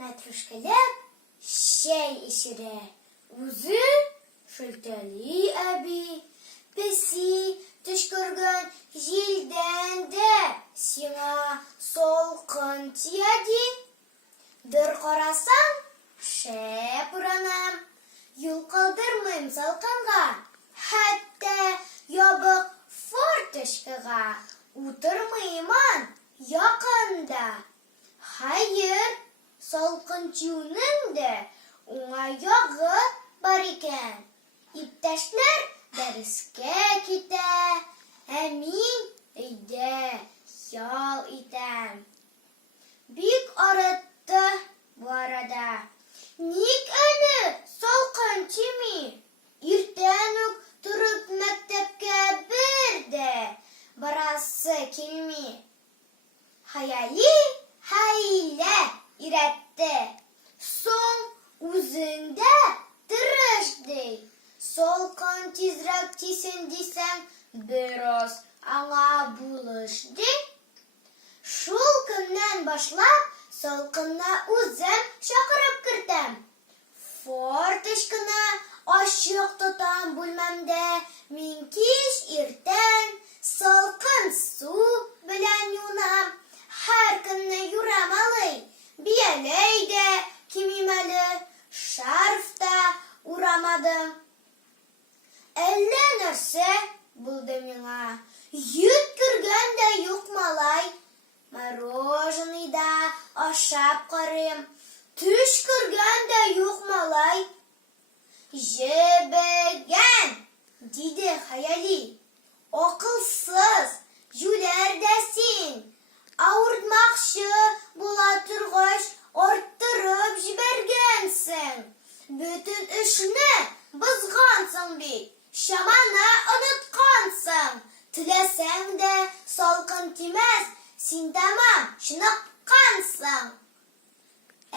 Мәтрүшкәләп чәй эчерә. Үзе шелтәли әби. Песи төшкергән җилдән дә сиңа салкын тияди. Бер карасаң, шәп уранам. Юл калдырмыйм салкынга. Хәтта ябык форточкага утырмыйман якында. Хәер, салкын тиюнең дә уңай ягы бар икән. Иптәшләр дәрескә китә, ә мин өйдә ял итәм. Бик арытты бу арада. Ник әле салкын тими? Иртән үк торып мәктәпкә бер дә барасы килми. Хәяли хәйлә иретте. Соң үзең дә тырыш ди. Салкын тизрәк тисен дисәң, бераз аңа булыш ди. Шул көннән башлап салкынны үзем чакырып кертәм. Форточканы ачык тотам бүлмәмдә. Мин кич иртән салкын су белән юнам. Һәр көнне юрам алый. Бияләй дә кимим әле, шарф та урамадым. Әллә нәрсә булды миңа. Йөт кергән дә юк малай. Мороженый да ашап карыйм. Төш кергән дә юк малай. Җебегән, диде Хәяли. Акылсыз, юләр дә син. Авыртмакчы була торгач, арттырып җибәргәнсең. Бөтен эшне бозгансың бит. Чаманы оныткансың. Теләсәң дә салкын тимәс, син тамам чыныккансың.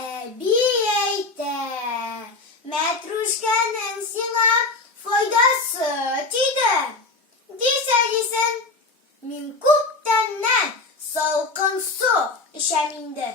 Әби әйтә, мәтрүшкәнең сиңа файдасы тиде. Дисән, мин күптәннән салкын су эчәм инде.